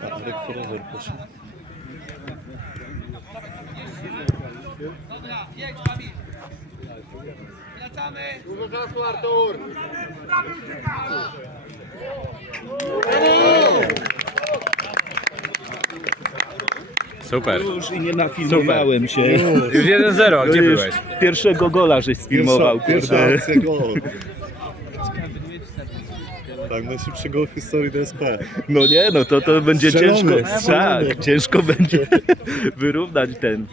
Arek rower poszedł. Dobra, jedź Kamil. Wracamy. Dużo czasu, Artur! Super. Już i nie nafilmowałem się. Już 1-0, gdzie Już byłeś? Pierwszego gola żeś sfilmował, Pierwsza kurde. akcja gol. Tak, najszybszy gol w historii DSP. No nie, no to, to będzie Strzelony, ciężko. strzelony. Tak, ciężko będzie wyrównać ten.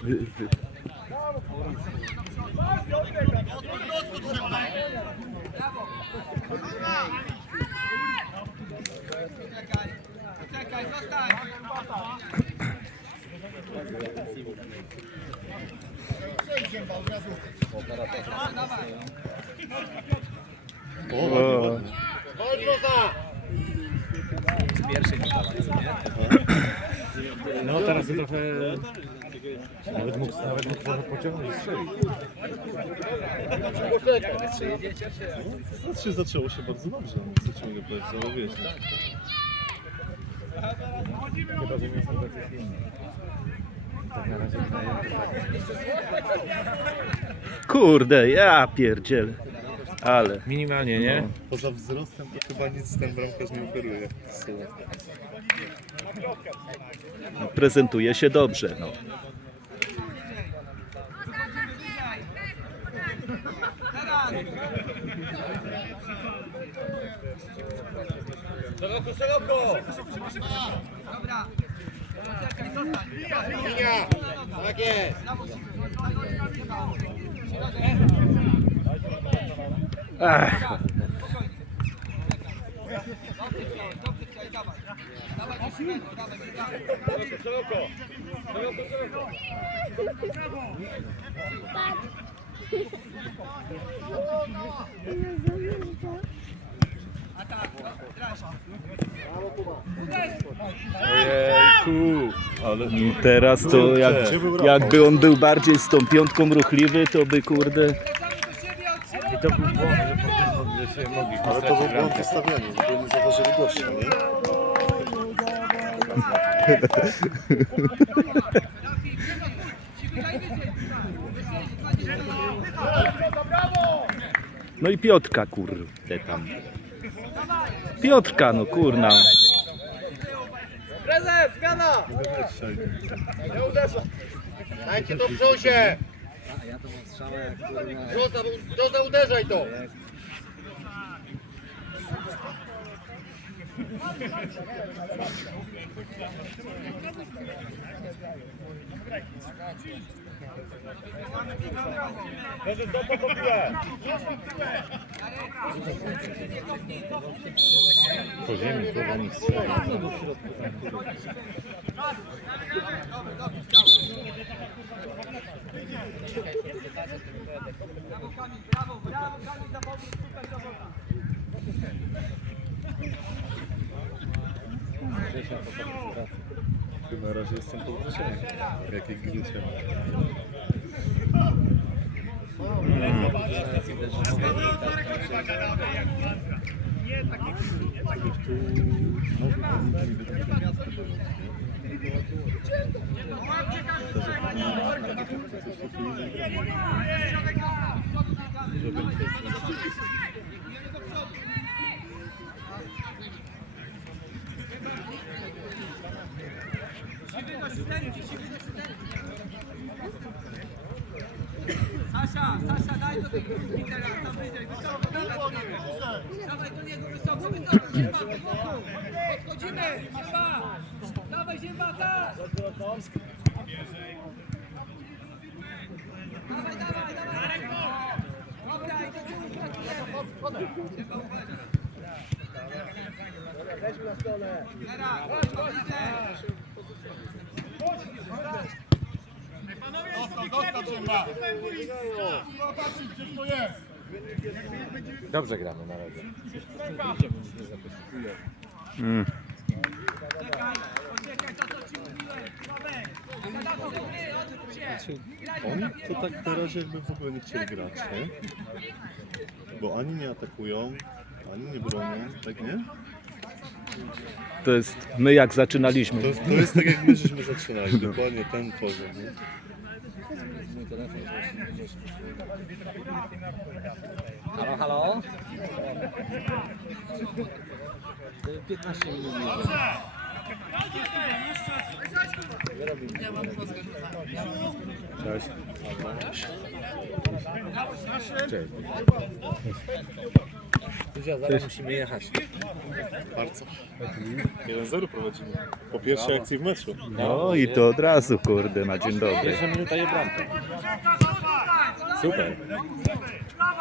O, Rosa! No teraz trochę... Nawet mógł, nawet mógł trochę pociągnąć i strzelić. Znaczy zaczęło się bardzo dobrze, no, ciągle powiedzieć, ale wiesz. no. Chyba, że nie są tacy silni. Tak na razie wydaje kurde, ja pierdziel. Ale Minimalnie, nie? Poza wzrostem to chyba nic ten bramkarz nie oferuje. prezentuje się dobrze. No. Szeroko, szeroko! Dobra. Linia! Tak jest! Szeroko! Ojejku. Ale teraz to jak, jakby on był bardziej z tą piątką ruchliwy, to by kurde. I to był błąd, że potem że się mogli Ale to był błąd bramkę. bo nie zauważyli gościa, nie? No i Piotrka kurde tam. Piotrka, no kurna. Prezes, zmiana! Nie uderza! Dajcie to brzusie! Brzoza, brzoza uderzaj to! Prezes, do po piłę! Po ziemi, kurwa, nic strzela. Brawo, Kamil, brawo, brawo, Ty na razie jestem pod wrażeniem. Jakie gnicie. Sasza, Sasza, daj do tego Petera, tam wyżej, wysoko, dawaj do niego. Dawaj do niego wysoko, wysoko, Ziemba, do boku. Podchodzimy, Ziemba. Dawaj Ziemba, tak. Dawaj, dawaj, dawaj. Dobra, i do tyłu pracujemy. Ziemba, uważaj. Teraz, chodź, bliżej. Dobrze gramy na razie. To Oni to tak na razie jakby w ogóle nie chcieli grać, nie? Bo ani nie atakują, ani nie bronią, tak nie? To jest my jak zaczynaliśmy. To jest, to jest tak jak my żeśmy zaczynali, dokładnie ten poziom. Nie? Halo, halo? 15 minut. Cześć. Zuzia, zaraz musimy jechać. Bardzo. 1-0 prowadzimy. Po pierwszej akcji w meczu. No i to od razu, kurde, na dzień dobry. Pierwsza minuta i bramka. Super.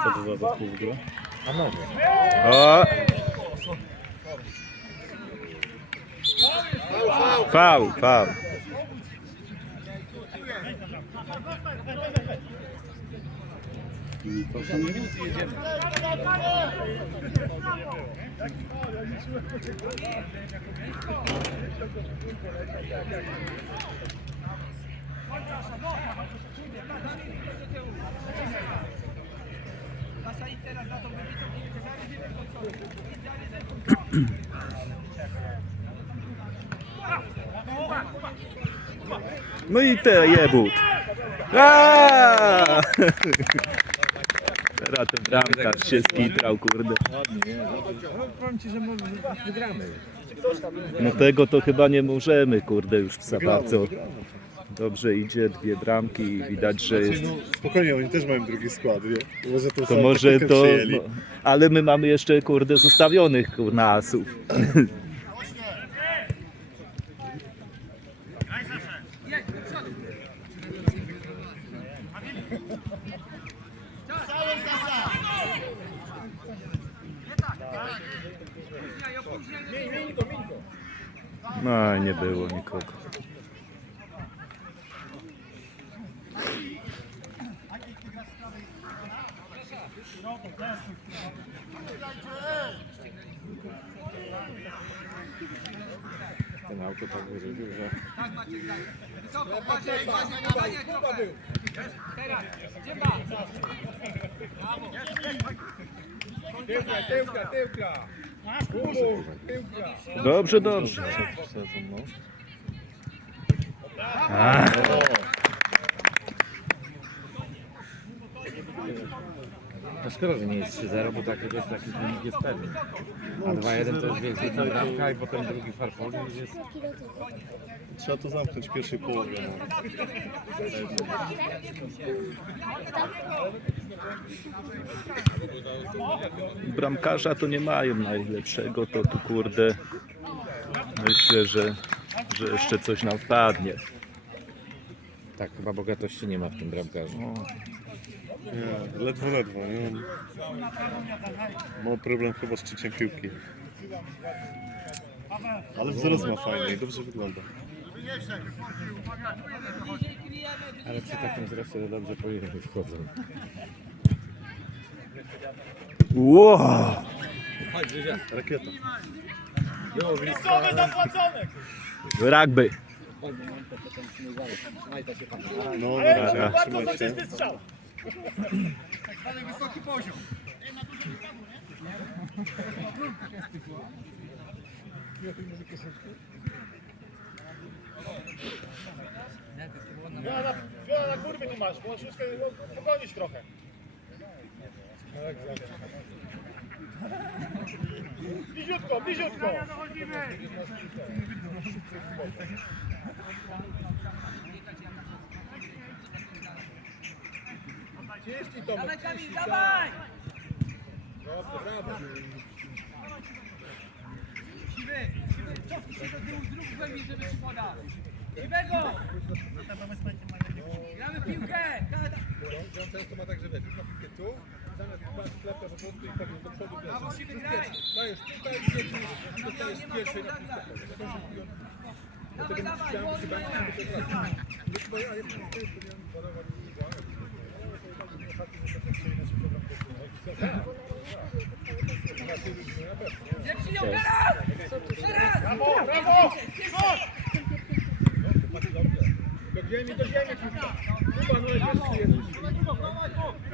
Co to za zespół w ogóle? A nowy. O! Faul, faul. Wasza i teraz za to wybitą No i te jebut. Aaaa! Teraz ten bramkarz się skitrał, kurde. Powiem ci, że my wygramy. No tego to chyba nie możemy, kurde, już w Sabaco. Dobrze idzie, dwie bramki i widać, że jest... No, spokojnie, oni też mają drugi skład, nie? Może to, To może to... No, ale my mamy jeszcze, kurde, zostawionych, kurna, asów. No, nie było nikogo. Ten auto tak wyrobił, że... Wysoko, uważaj, uważaj, dawanie trochę. Teraz, Dzięba. Dobrze, dobrze. Sezon, no. Szkoda, że nie jest 3-0, bo taki, wiesz, taki wynik jest pewny. A 2-1 to jest wiesz, jedna bramka i potem drugi farfol i już jest... Trzeba to zamknąć w pierwszej połowie. No. bramkarza to nie mają najlepszego, to tu kurde myślę, że, że jeszcze coś nam wpadnie. Tak, chyba bogatości nie ma w tym bramkarzu. Nie, ledwo, ledwo. Nie? Mam problem chyba z czyciem piłki. Ale wzrost ma fajny i dobrze wygląda. Ale przy takim wzroście to dobrze powinien wchodzą. Wow! Rakieta. Rugby. No, na razie. Trzymaj się. Zmiana na kurwy nie masz, możesz wszystko pogonić trochę. Bliziutko, bliziutko. Dawaj, Kamil, dawaj! Siwy, siwy, cofnij się do tyłu, zrób głębiej, żeby ci podał. Siwego! Gramy piłkę! On często ma tak, że wiesz, piłkę tu, zamiast klepka po prostu i pewnie do przodu wiesz. Dajesz tutaj, dostajesz z pierwszej na pustkę. Dawaj, dawaj, młody! Nie przyjął teraz! Teraz! Brawo, brawo! Do ziemi, do ziemi. Chyba, no jest, jest.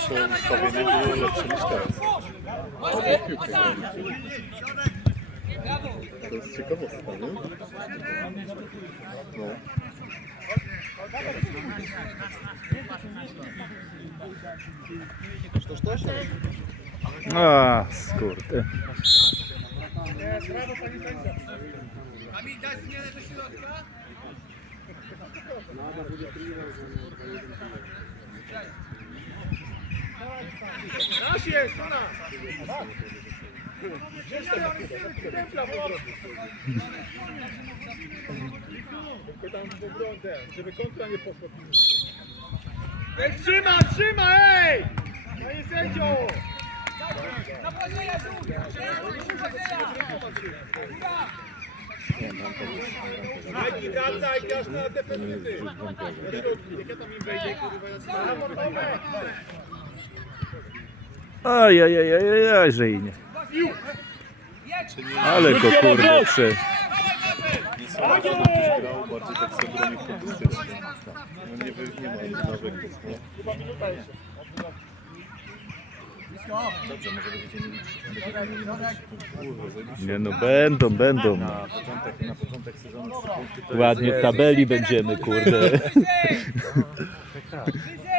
że to pierwsze ustawienie było lepsze niż teraz. To jest ciekawostka, nie? No. A, skurde. A mi dać zmianę do środka? Nasz jest, pana! Tylko tam w obronę, żeby kontra nie poszła. Ej, trzyma, trzyma, ej! Panie sędzio! Na powodzenia rzut! Majki, wracaj, grasz na defensywy. Na środku, jak ja tam im wejdzie, kurwa, ja Ajajajajaj, że i nie. Ale go kurde prze... Nie sądzę, że byś grał bardziej tak sobie broni fokustycznie. No nie, nie ma nawyków, nie? Dobrze, może będziecie mieli będziecie mieli Kurwa, zajebiście. Nie no, będą, będą. Na początek, na początek sezonu trzy punkty to Ładnie w tabeli będziemy, kurde.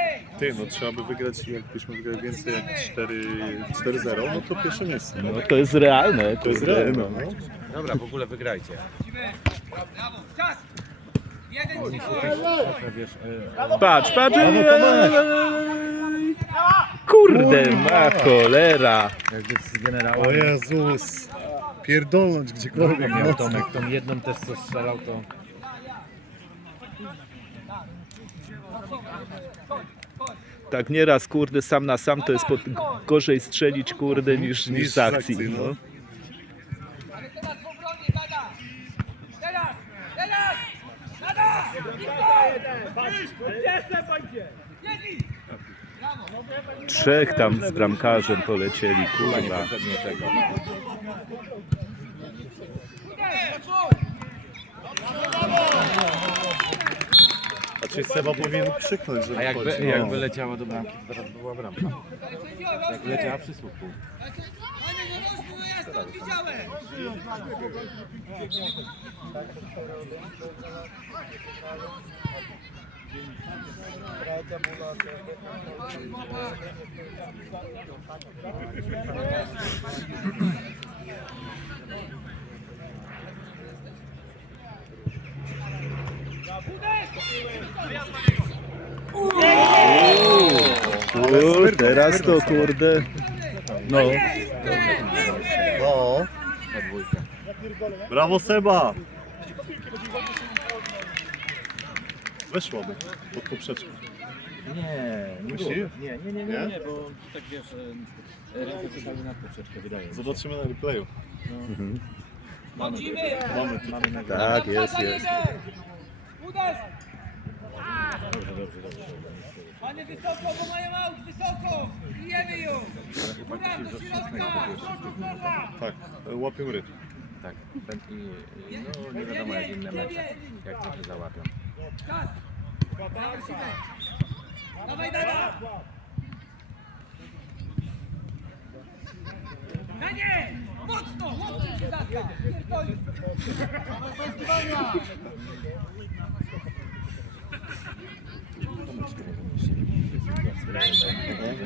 Ty, no trzeba by wygrać, jakbyśmy wygrali więcej jak 4 4-0, no to pierwsze miejsce. No to jest realne, To jest realne, no. Dobra, w ogóle wygrajcie. Patrz, patrz. Kurde, ma cholera. jakby z O. Jezus! Pierdolnąć gdziekolwiek. Miał mocno. Tomek tą jedną też co strzelał, to Tak nieraz, kurde, sam na sam to jest pod... gorzej strzelić, kurde, niż, niż z akcji. No. Brawo! Trzech tam z bramkarzem polecieli, kurwa. Niepotrzebnie tego. A czy Seba powinien krzyknąć, że A jakby, wychodzi? jakby No. leciała do bramki, to teraz była bramka. Jak leciała przy słupku. No! Kurde, teraz to, kurde. No, No. Brawo Seba! Weszłoby pod poprzeczkę. Nie, było. Nie, nie, nie, nie, Nie? nie, bo tak wiesz, ręce dały na poprzeczkę, wydaje mi się. Zobaczymy na replayu. Chodzimy! Mamy tu. Mamy na tak, jest, jest. Uderz! Dobrze, dobrze, dobrze. Panie wysoko, bo mają aut, wysoko! Bijemy ją! Góra do środka! Tak, łapią rytm. Tak, i, i, no nie wiadomo jak inne mecze, jak to się załapią. Czas! Dawaj Dada! Danie! Mocno! Mocno się zaska! Pierdolisz!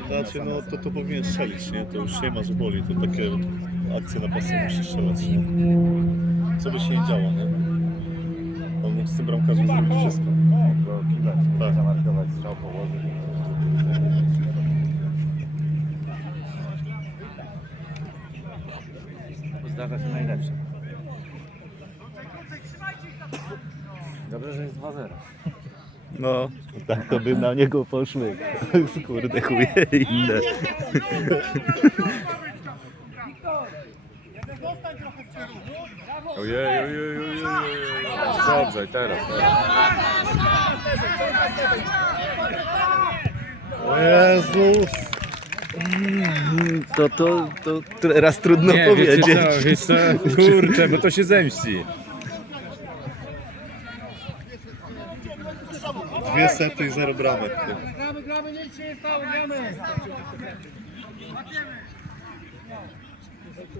Znaczy, no to to powinien strzelić, nie? To już nie ma, że boli. To takie akcje na pasy musi strzelać, nie? Co by się nie działo, nie? On mógł z tym bramkarzem zrobić wszystko. Tak. zamarkować, strzał położyć. Zdarza się najlepsze. Dobrze, że jest 2-0. No, tak to by na niego poszły. Kurde, chuje inne. Ojej, ojej, ojej, ojej. Dobrze, i teraz. teraz. Jezus! To, to, to teraz trudno Nie, powiedzieć. wiecie co, wiesz co, kurczę, bo to się zemści. Dwie sety i zero bramek. Gramy, gramy, nic się nie stało, gramy!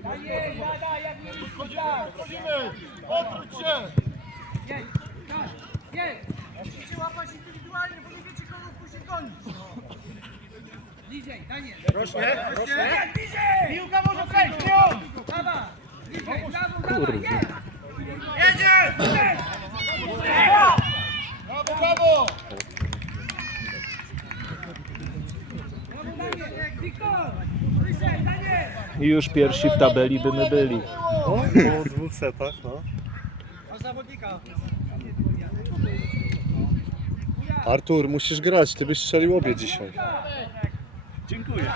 Daniel, jada, jak nie musisz dać. Chodzimy! Odwróć się! Jedź, jedź. Musicie łapać indywidualnie, bo nie wiecie kogo musi gonić. Bliżej, Daniel. Rośnie. Nie, bliżej. Piłka może przejść, nie on! Dawaj. Bliżej, brawo, brawo, jedź. Jedzie! Brawo, I już pierwsi w tabeli by my byli. Po dwóch setach, no. Artur, musisz grać, ty byś strzelił obie dzisiaj. Dziękuję.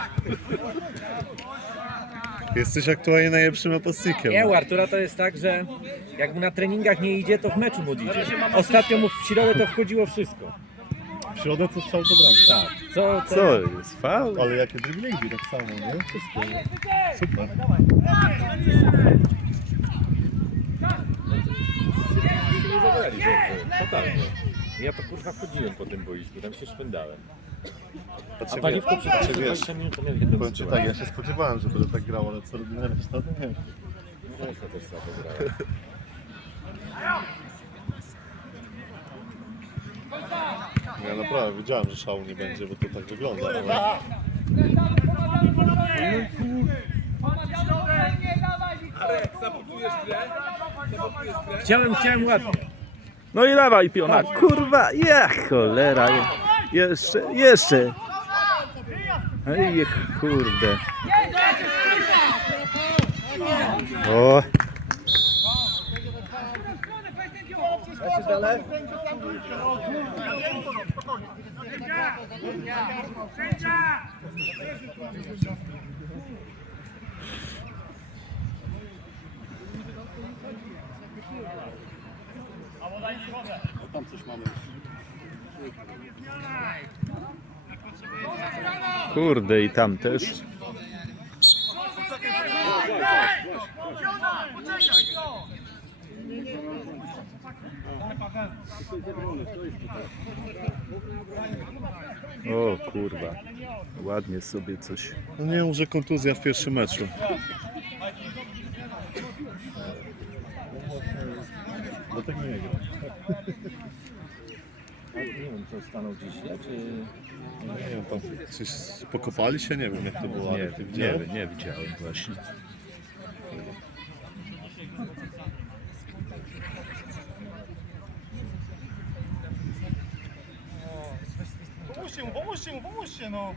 Jesteś aktualnie najlepszym napastnikiem. Nie, u Artura to jest tak, że jak mu na treningach nie idzie, to w meczu mu idzie. Ostatnio mu w środę to wchodziło wszystko. W środę co strzał to bramka. Tak. Co, co? Co jest? Faul? Ale jakie driblingi, tak samo, nie? Wszystko. Super. Nie zagrali dobrze, totalnie. Ja to kurwa wchodziłem po tym boisku, tam się szwendałem. A paliwko przez znaczy, wiesz, 20 minut to powiem ci tak, ja się spodziewałem, że będę tak grał, ale co robimy reszta, to nie wiem. Reszta też słabo grała. Ja naprawdę wiedziałem, że szału nie będzie, bo to tak wygląda, ale... Chciałem, chciałem ładnie. No i dawaj piona, kurwa, ja cholera. je- Jeszcze, jeszcze. Ej, kurde. O, kurde i tam też. O kurwa, ładnie sobie coś. No nie mów, że kontuzja w pierwszym meczu. Dlatego nie gra. Nie wiem, co stanął dziś, ja, czy... Nie wiem, tam coś pokopali się, nie wiem jak to było. Nie, ale ty nie, widziałeś? nie widziałem właśnie. Pomóżcie mu, pomóżcie mu, pomóżcie no!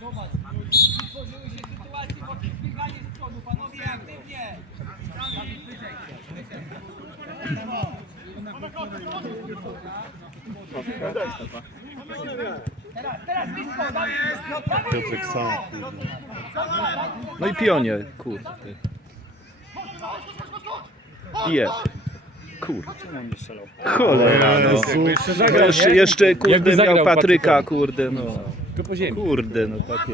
Zobacz. Stworzyły się sytuacje, bo Piotrek sam. kurde. No i pionie, kurde. Je. Kurde. Cholera, no. Jeszcze Jeszcze, Jakby kurde zagrał miał Patryka, Patrykowi. kurde, no. Tylko po ziemi. Kurde, no takie.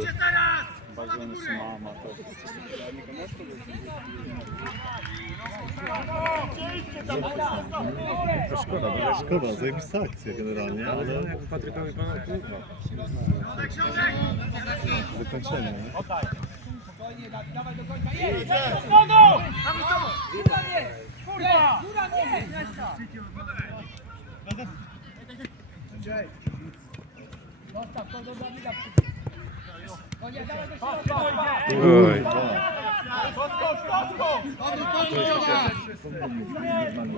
Szkoda, zajebista akcja generalnie, Ale jakby Patrykowi pan kurwa. wykończenie. nie? Spokojnie, dawaj do końca. Jedź, do przodu! Góra nie! Kurwa! Góra nie! Zostaw to do Dawida. Konie, dawaj do środka. Oj.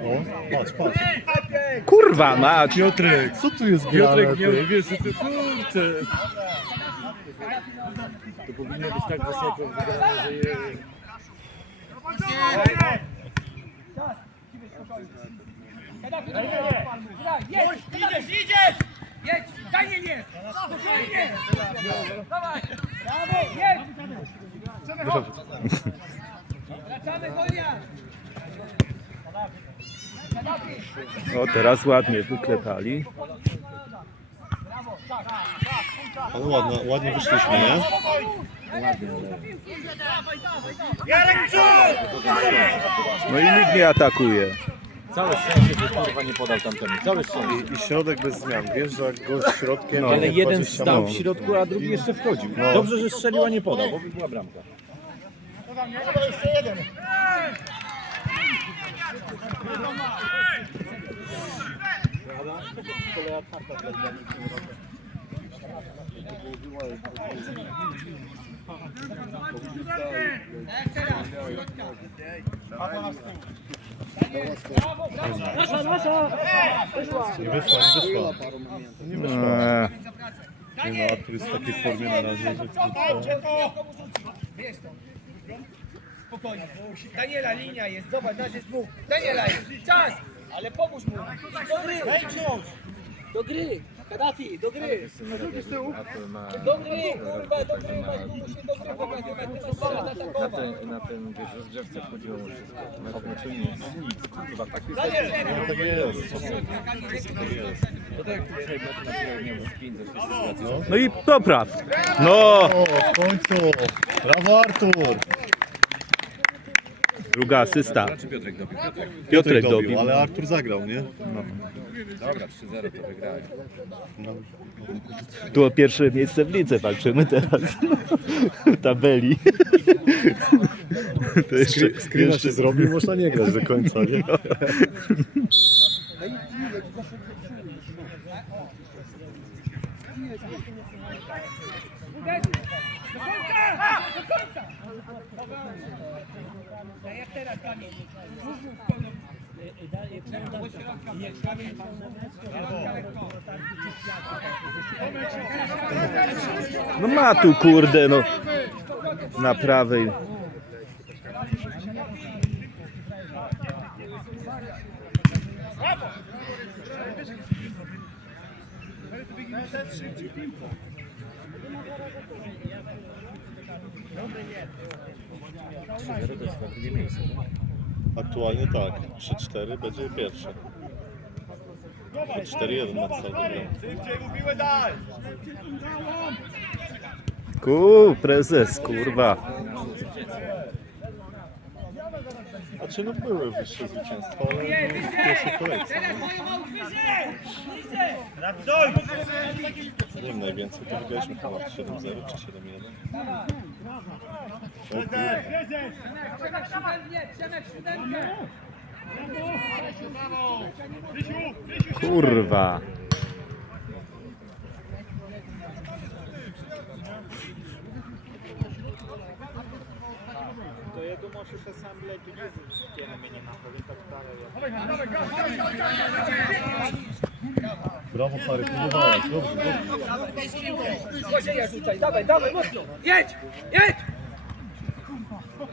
O, patrz, patrz. Kurwa mać! Piotrek, co tu jest Piotrek grane, miał, ty? wiesz, to kurczę. To powinno być tak wysoko wygrane, że je... Jedź, idziesz, idziesz! Jedź, daj nie! Dawaj! Brawo, jedź! O, teraz ładnie wyklepali. Ale ładnie, ładnie wyszliśmy, nie? No i nikt nie atakuje. Całe szczęście, że kurwa nie podał tamtemu. Całe szczęście. I, I środek bez zmian. Wiesz, że jak gość środkiem... Ale to jeden 20 stał w środku, a drugi jeszcze wchodził. Dobrze, że strzeliła nie podał, bo by była bramka. Nie wyszła, nie wyszła. Nie wyszła. Nie no, Artur jest w takiej formie na razie, że kurczę... Wiesz to. Spokojnie. Daniela, linia jest. Zobacz, nasz jest dwóch. Daniela jest. Czas! Ale pomóż mu. Do gry. Do gry. Kaddafi, do gry. Do gry, kurwa, do gry. Masz musi do gry pokazywać. Ty masz teraz na atakować. ten, na ten wiesz, rozgrzewce wchodziło mu wszystko. Na tym nic, nic, kurwa, tak jest. No tak jest. To tak jak tu dzisiaj mecz na przykład, nie wiem, z 5 ze 6 sytuacji. no i popraw. No, O, w końcu! Brawo Artur! druga asysta. Piotrek dobił? Piotrek. Dobił. ale Artur zagrał, nie? Dobra, 3-0 to wygrałeś. No. Tu o pierwsze miejsce w lidze walczymy teraz. W tabeli. To jeszcze, Screena się zrobił, można nie grać do końca, nie? jak teraz, Kamil. No ma tu kurde, no. Na prawej. Miejsce. Aktualnie tak. 3-4 będzie pierwszy. Bo 4-1 na. Ku, prezes, kurwa. Znaczy no były wyższe zwycięstwa, ale nie w pierwszej kolejce. Nie wiem, najwięcej to wygraliśmy chyba 7-0 czy 7-1. Kurwa. Przemek siódemnie, Przemek siódemnie! Kurwa. Brawo Harry, próbowałeś, dobrze, dobrze. Dawaj, dawaj, mocno! Jedź! Jedź!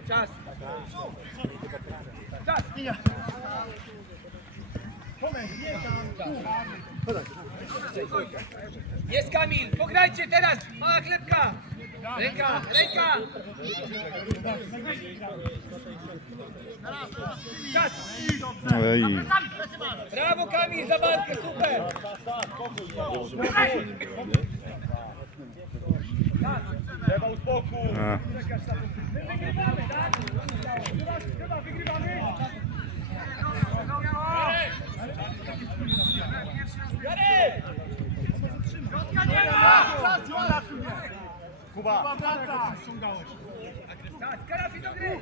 Czas! Czas! Jest Kamil, pograjcie teraz! Mała klepka! Ręka, ręka! Czas! Ej. Brawo Kamil, za walkę, super! A. Czas, Karafi do gry!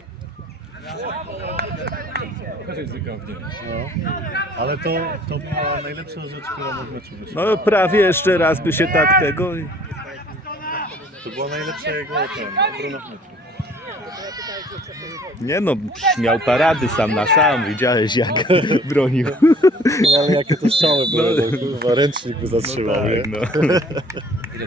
Ryzyko w nie. No. Ale to, to była najlepsza rzecz, która na meczu wyszła. No prawie jeszcze raz by się tak tego... To była najlepsza jego ten, obrona w meczu. Nie no, miał parady sam na sam, widziałeś jak bronił. No ale jakie to strzały były, no, kurwa, ręcznik by No zatrzymał, tak, nie? no.